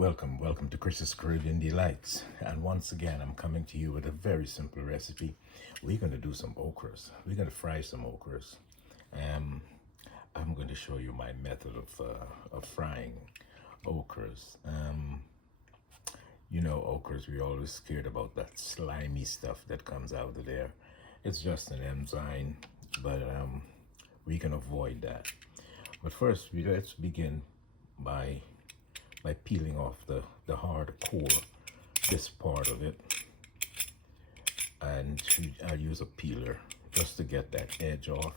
welcome to Chris's Caribbean Delights. And once again, I'm coming to you with a very simple recipe. We're going to do some ochras. We're going to fry some ochras. I'm going to show you my method of frying ochras. You know, ochras, we're always scared about that slimy stuff that comes out of there. It's just an enzyme, but we can avoid that. But first, let's begin by peeling off the hard core, this part of it. And I use a peeler just to get that edge off.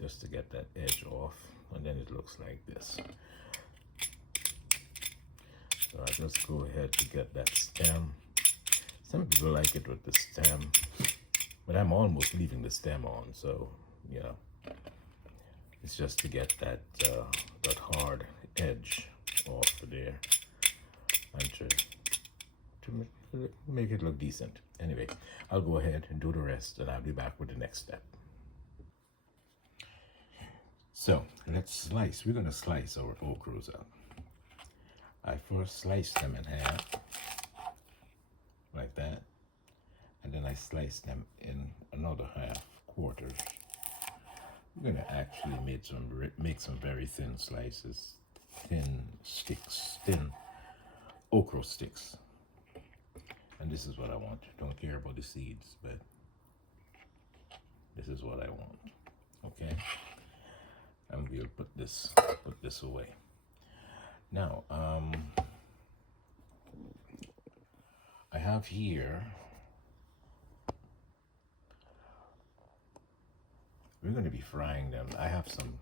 Just to get that edge off, and then it looks like this. So I just go ahead to get that stem. Some people like it with the stem, but I'm almost leaving the stem on, so you know. It's just to get that hard edge off of there and to make it look decent. Anyway, I'll go ahead and do the rest, and I'll be back with the next step. So let's slice. We're going to slice our ochras up. I first slice them in half, like that, and then I slice them in another half, quarters. We're going to actually make some very thin slices, thin sticks, thin ochra sticks. And this is what I want. Don't care about the seeds, but this is what I want. Okay? And we'll put this away. Now, I have here, we're going to be frying them. I have some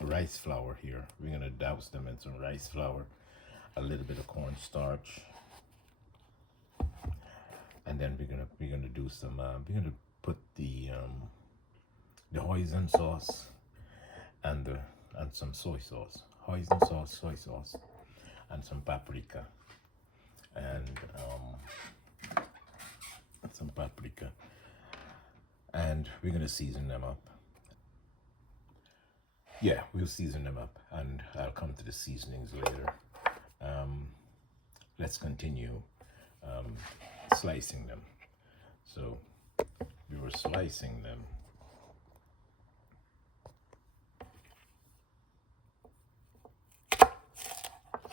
rice flour here. We're going to douse them in some rice flour, a little bit of cornstarch, and then we're gonna do some. We're going to put the hoisin sauce and some soy sauce, hoisin sauce, soy sauce, and some paprika, and some paprika. And we're going to season them up. Yeah, we'll season them up, and I'll come to the seasonings later. Let's continue slicing them. So we were slicing them.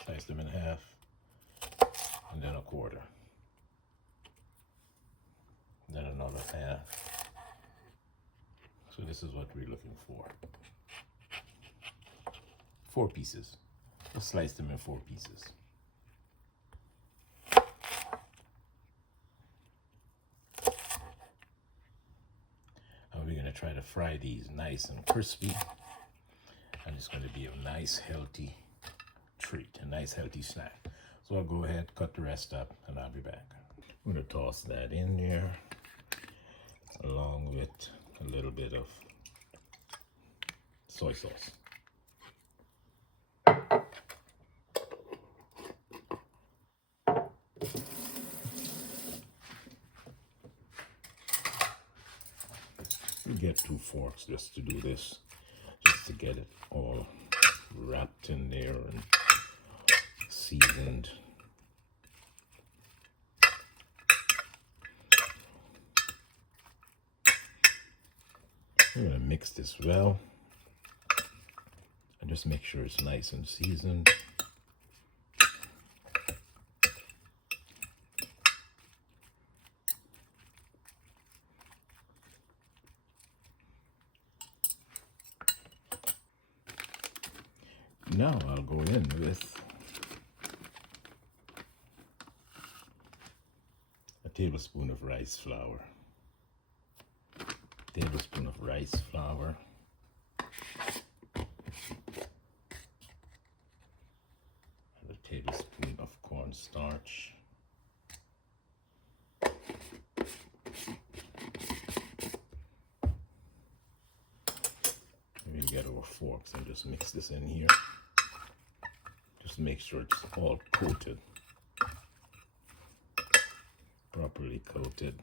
Slice them in half, and then a quarter. Then another half. So this is what we're looking for. 4 pieces. Let's slice them in 4 pieces. And we're going to try to fry these nice and crispy. And it's going to be a nice healthy treat, a nice healthy snack. So I'll go ahead, cut the rest up, and I'll be back. I'm going to toss that in there along with a little bit of soy sauce. You get 2 forks just to do this, just to get it all wrapped in there and seasoned. We're going to mix this well and just make sure it's nice and seasoned. Now I'll go in with a tablespoon of rice flour. Tablespoon of rice flour, and a tablespoon of cornstarch, we'll get our forks and just mix this in here. Just make sure it's all coated, properly coated.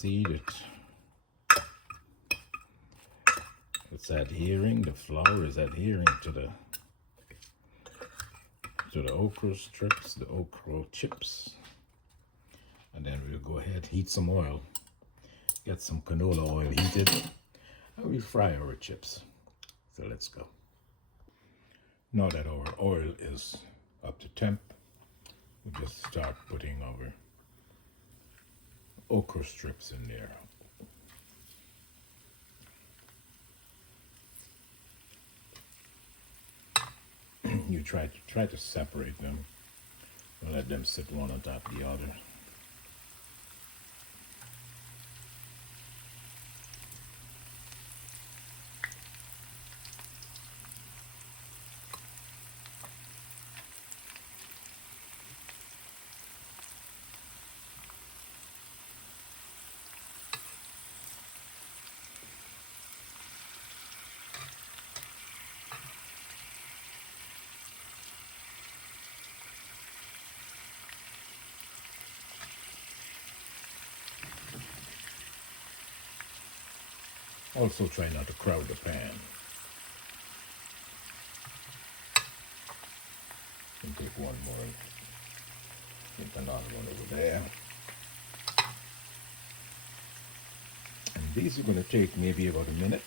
see that it's adhering, the flour is adhering to the ochra strips, the ochra chips. And then we'll go ahead, heat some oil, get some canola oil heated, and we'll fry our chips. So let's go. Now that our oil is up to temp, we'll just start putting our ochra strips in there. You try to separate them, and let them sit one on top of the other. Also try not to crowd the pan. And take one more, take another one over there. And these are going to take maybe about a minute,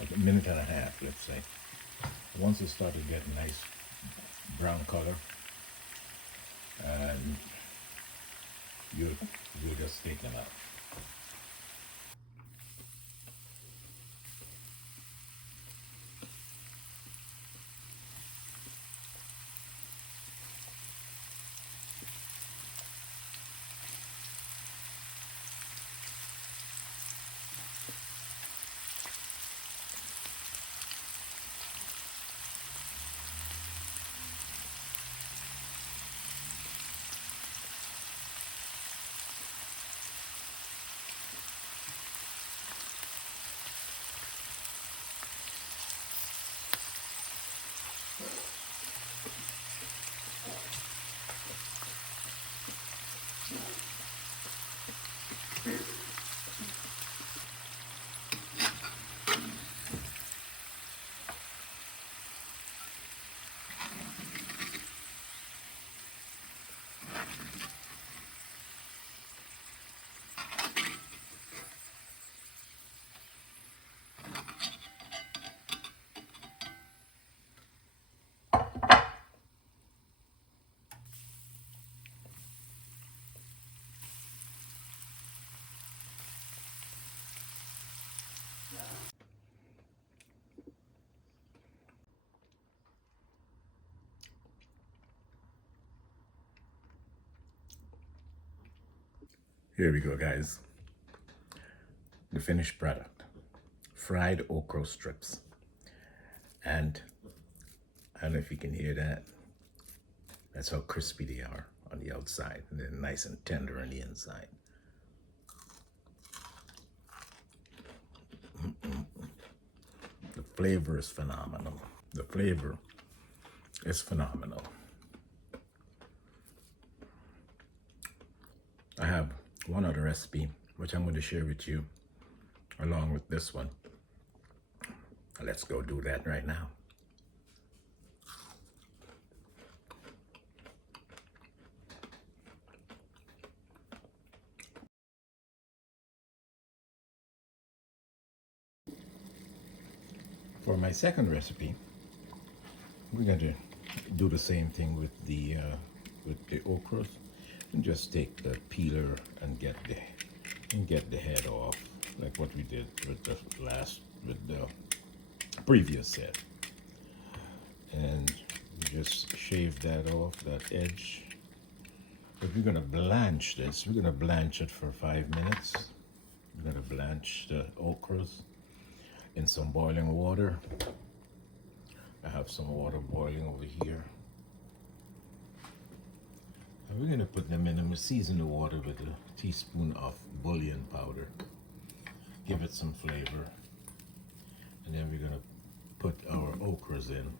like a minute and a half, let's say. Once it started getting nice brown color, and you just take them out. Here we go, guys. The finished product. Fried ochra strips. And I don't know if you can hear that. That's how crispy they are on the outside. And they're nice and tender on the inside. The flavor is phenomenal. The flavor is phenomenal. I have one other recipe which I'm going to share with you along with this one. Let's go do that right now. For my second recipe, we're going to do the same thing with the ochras, and just take the peeler and get the head off, like what we did with the previous set. And just shave that off, that edge. But we're gonna blanch this. We're gonna blanch it for 5 minutes. We're gonna blanch the ochras in some boiling water. I have some water boiling over here. And we're gonna put them in and we season the water with a teaspoon of bullion powder. Give it some flavor. And then we're gonna put our ochras in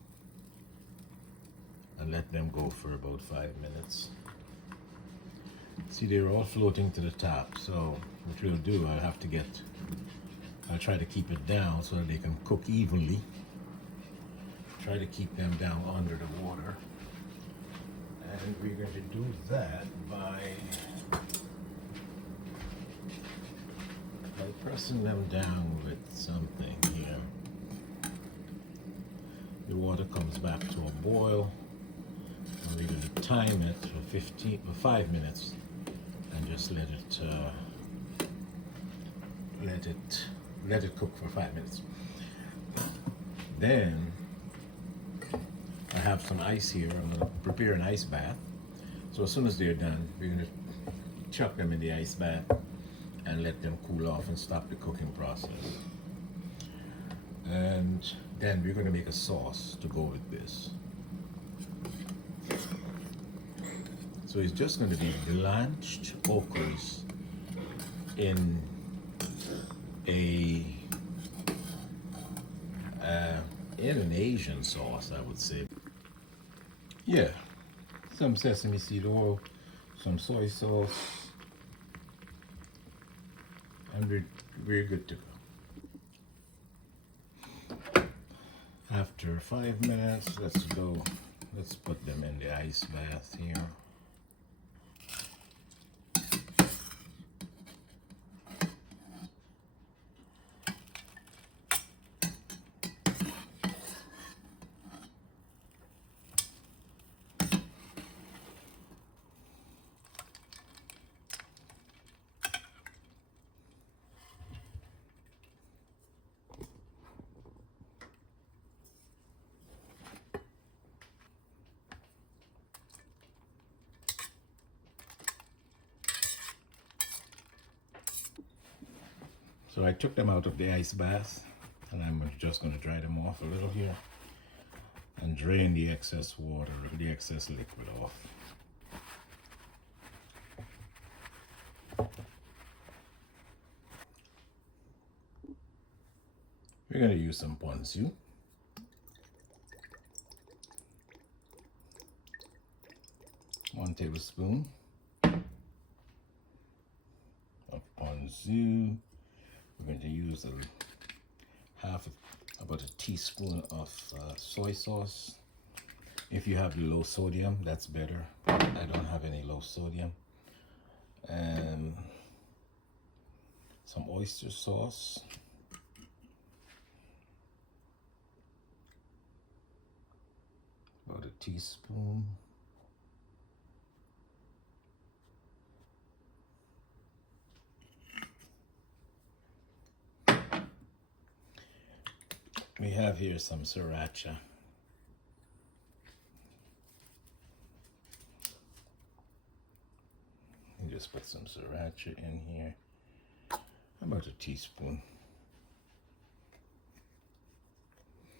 and let them go for about 5 minutes. See, they're all floating to the top, so which we'll do. I'll try to keep it down so that they can cook evenly. Try to keep them down under the water. And we're going to do that by pressing them down with something here. The water comes back to a boil, and we're going to time it for 5 minutes, and just let it cook for 5 minutes. Then I have some ice here. I'm going to prepare an ice bath. So as soon as they're done, we're going to chuck them in the ice bath and let them cool off and stop the cooking process. And then we're going to make a sauce to go with this. So it's just going to be blanched ochras in an Asian sauce, I would say. Yeah, some sesame seed oil, some soy sauce, and we're good to go. After 5 minutes, let's put them in the ice bath here. So I took them out of the ice bath, and I'm just going to dry them off a little here and drain the excess water, the excess liquid off. We're going to use some ponzu. One tablespoon of ponzu. We're going to use about a teaspoon of soy sauce. If you have low sodium, that's better. I don't have any low sodium. And some oyster sauce. About a teaspoon. We have here some sriracha. You just put some sriracha in here. About a teaspoon.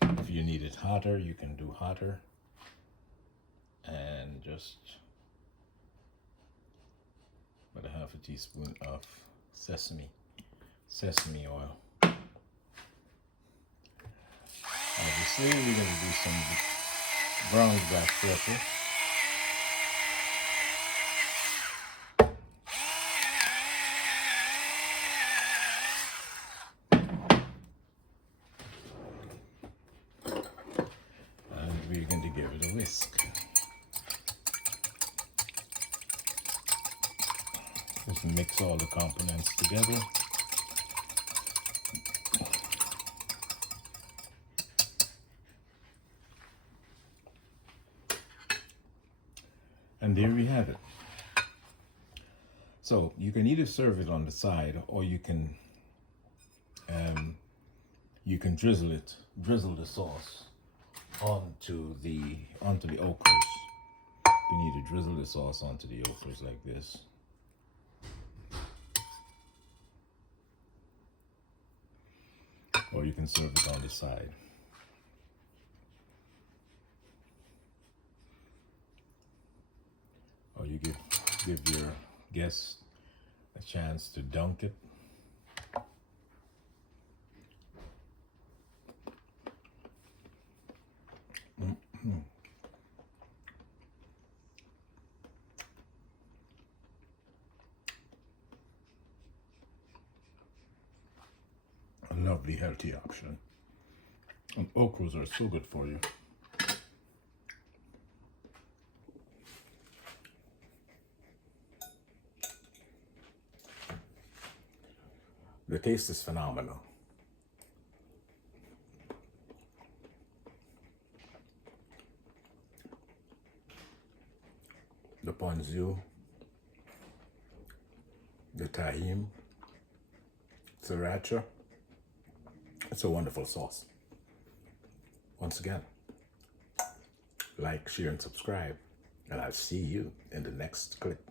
If you need it hotter, you can do hotter. And just about a half a teaspoon of sesame oil. Obviously, we're going to do some brown black pepper. And we're going to give it a whisk. Just mix all the components together. And there we have it. So you can either serve it on the side, or you can drizzle the sauce onto the ochras. You need to drizzle the sauce onto the ochras like this. Or you can serve it on the side. Or you give your guests a chance to dunk it. lovely healthy option. And ochras are so good for you. The taste is phenomenal. The ponzu, the tahim, sriracha. It's a wonderful sauce. Once again, like, share, and subscribe, and I'll see you in the next clip.